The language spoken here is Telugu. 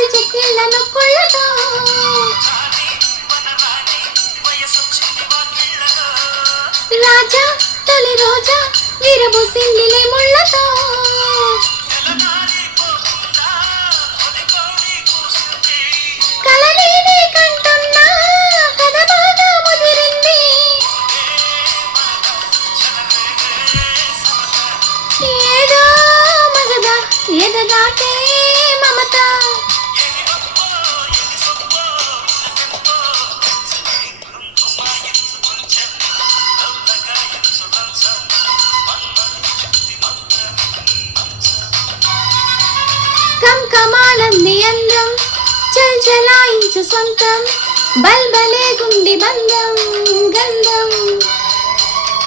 కసి చెక్కిళ్ళ నొక్కుళ్ళతో రాజా తొలి రోజా విరబోసిందిలే ముళ్ళతో కలనేనే కంటున్నా కథ బాగా ముదిరింది ఏదో మగద ఎదగాటే మమత కమాలంది అందం చల్ చలాయించు సొంతం బల్బలే గుండి బంధం గంధం